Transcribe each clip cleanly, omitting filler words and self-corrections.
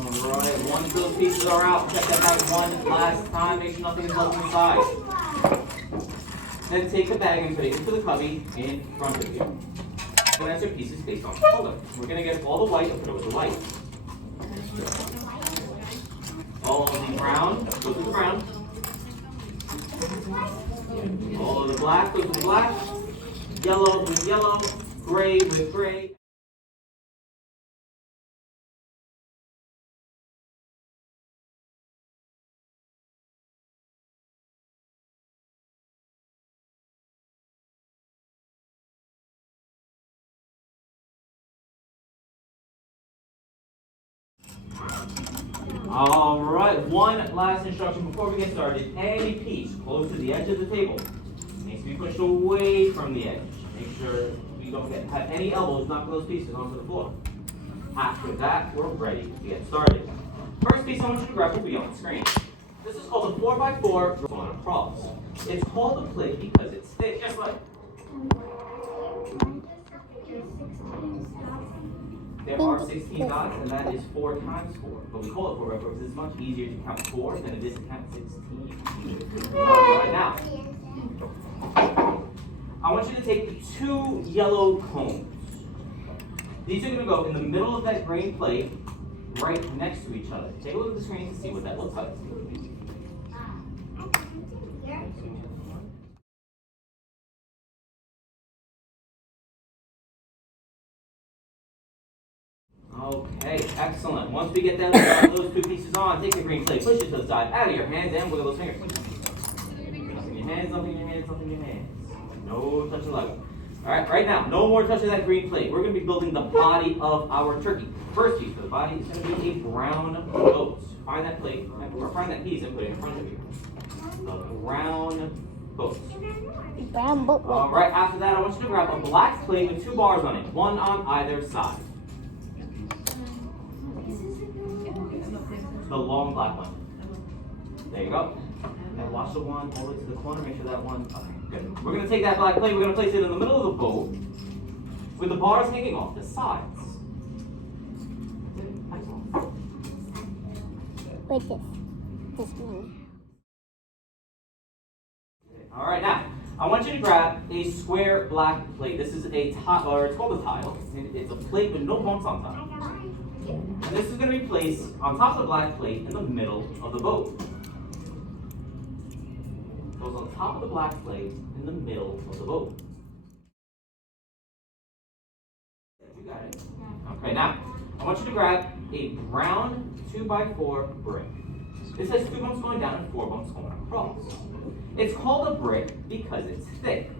Alright, once those pieces are out, check that bag one last time, make sure nothing is left inside. Then take the bag and put it into the cubby in front of you. And that's your pieces based on color. We're going to get all the white and put it with the white. All of the brown goes with the brown. All of the black goes with the black. Yellow with yellow. Gray with gray. Alright, one last instruction before we get started. Any piece close to the edge of the table needs to be pushed away from the edge. Make sure we don't have any elbows knocking those pieces onto the floor. After that, we're ready to get started. First piece I want you to grab will be on the screen. This is called a 4x4 Ramona Cross. It's called a plate because it's thick, just like. There are 16 dots, and that is 4 times 4. But we call it 4 because it's much easier to count 4 than it is to count 16. Right now, I want you to take 2 yellow cones. These are going to go in the middle of that green plate, right next to each other. Take a look at the screen to see what that looks like. Okay, excellent. Once we get those 2 pieces on, take the green plate, push it to the side, out of your hands, and wiggle those fingers. Nothing in your hands, nothing in your hands, nothing in your hands. No touching Lego. Alright, right now, no more touching that green plate. We're going to be building the body of our turkey. First piece for the body is going to be a brown boat. Find that plate, or find that piece and put it in front of you. The brown boat. Brown boat. Alright, after that, I want you to grab a black plate with 2 bars on it, one on either side. The long black one. There you go. And watch the one all the way to the corner. Make sure that one. Okay, good. We're going to take that black plate. We're going to place it in the middle of the boat with the bars hanging off the sides. Like this. This one. All right, now I want you to grab a square black plate. This is a tile, or it's called a tile. It's a plate with no bumps on top. And this is going to be placed on top of the black plate in the middle of the boat. Goes on top of the black plate in the middle of the boat. You got it. Okay, now I want you to grab a brown 2x4 brick. This has 2 bumps going down and 4 bumps going across. It's called a brick because it's thick.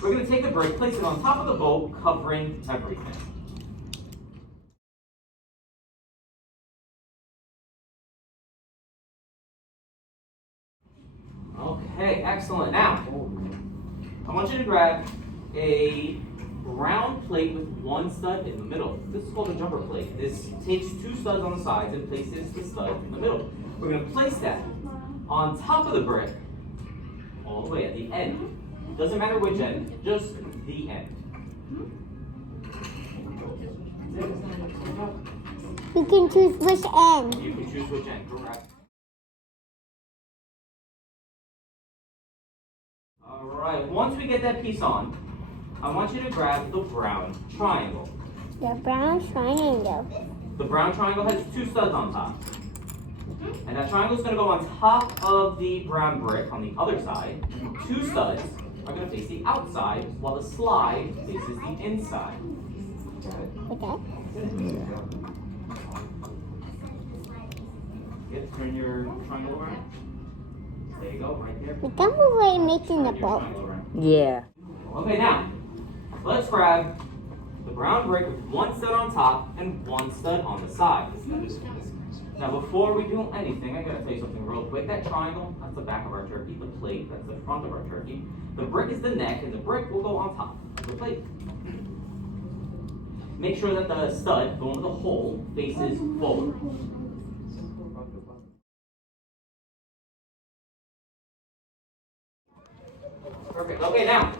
We're going to take the brick, place it on top of the boat, covering everything. Okay, excellent. Now, I want you to grab a round plate with 1 stud in the middle. This is called a jumper plate. This takes 2 studs on the sides and places the stud in the middle. We're going to place that on top of the brick, all the way at the end. Doesn't matter which end, just the end. You can choose which end. You can choose which end, correct. Alright, once we get that piece on, I want you to grab the brown triangle. The brown triangle. The brown triangle has 2 studs on top. And that triangle is going to go on top of the brown brick on the other side. 2 studs are going to face the outside, while the slide faces the inside. Okay. Yep, turn your triangle around. There you go, right there. Look, I'm already making the boat. Yeah. Okay, now, let's grab the brown brick with 1 stud on top and 1 stud on the side. Now, before we do anything, I gotta tell you something real quick. That triangle, that's the back of our turkey. The plate, that's the front of our turkey. The brick is the neck, and the brick will go on top of the plate. Make sure that the stud going to the hole faces forward. Perfect. Okay, now,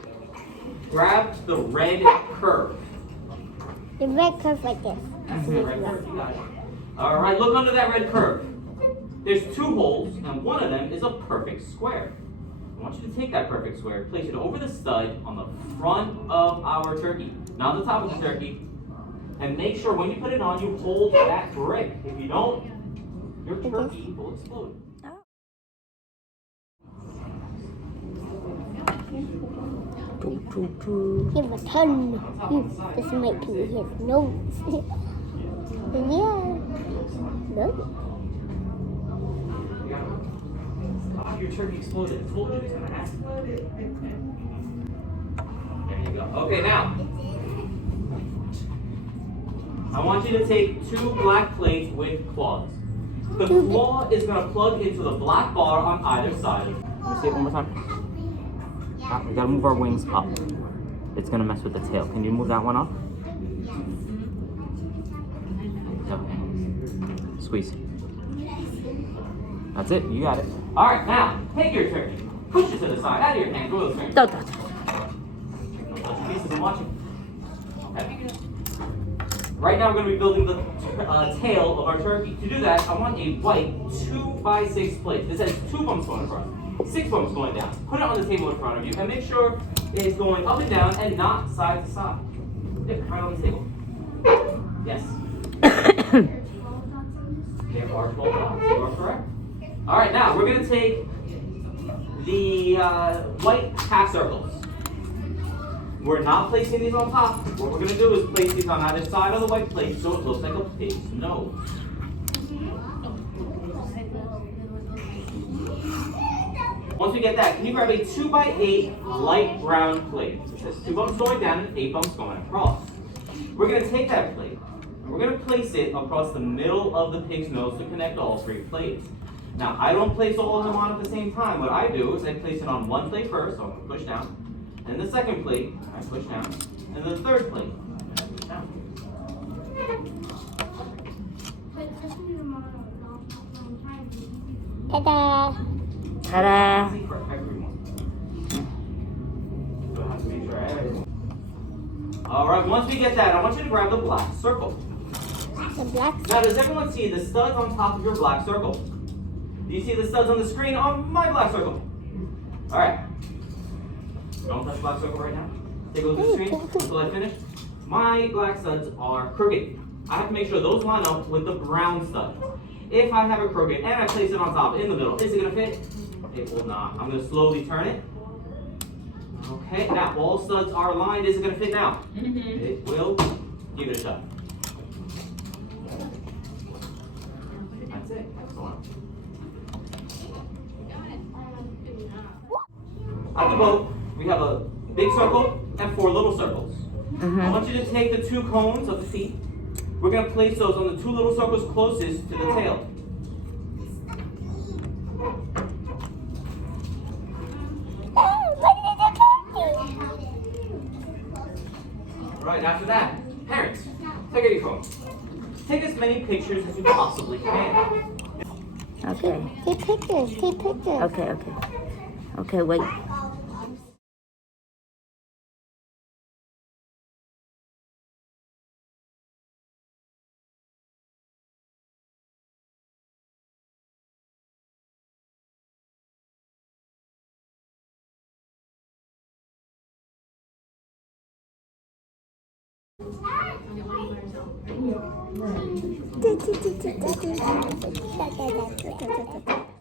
grab the red curve. The red curve like this. That's the red curve. You got it. All right, look under that red curve. There's 2 holes, and one of them is a perfect square. I want you to take that perfect square, place it over the stud on the front of our turkey, not the top of the turkey, and make sure when you put it on, you hold that brick. If you don't, your turkey will explode. Give a ton. This might be his nose. Yeah. No. Oh, your turkey exploded. I told you it's gonna happen. There you go. Okay, now. I want you to take 2 black plates with claws. The claw is gonna plug into the black bar on either side. Can you say it one more time? We gotta move our wings up. It's gonna mess with the tail. Can you move that one up? Okay. Squeeze. That's it. You got it. All right. Now take your turkey. Push it to the side. Out of your hand. Go those fingers. Don't touch your pieces. I'm watching. Okay. Right now we're gonna be building the tail of our turkey. To do that, I want a white 2x6 plate. This has 2 bumps going across. 6 bumps going down. Put it on the table in front of you and make sure it is going up and down and not side to side. Yep, right on the table. Yes. There are 12 dots. You are correct. All right, now we're going to take the white half circles. We're not placing these on top. What we're going to do is place these on either side of the white plate so it looks like a pig's nose. Once we get that, can you grab a 2x8 light brown plate? It says 2 bumps going down and 8 bumps going across. We're going to take that plate and we're going to place it across the middle of the pig's nose to connect all 3 plates. Now, I don't place all of them on at the same time. What I do is I place it on one plate first, so I'm going to push down. And the second plate, I push down. And the third plate, I push down. Ta-da! Ta-da! All right, once we get that, I want you to grab the black circle. The black Now, does everyone see the studs on top of your black circle? Do you see the studs on the screen on my black circle? All right. Don't touch black circle right now. Take a look at the screen until I finish. My black studs are crooked. I have to make sure those line up with the brown stud. If I have a crooked and I place it on top in the middle, is it going to fit? It will not. I'm going to slowly turn it. Okay, now all studs are aligned. Is it going to fit now? It will. Give it a shot. That's it. Excellent. At the boat, we have a big circle and 4 little circles. I want you to take the 2 cones of the feet. We're going to place those on the 2 little circles closest to the tail. Right, after that, parents, take out your phone. Take as many pictures as you possibly can. Okay. Take pictures. Take pictures. Okay. Okay, wait. Da, da, da, da, da, da, da, da, da, da, da.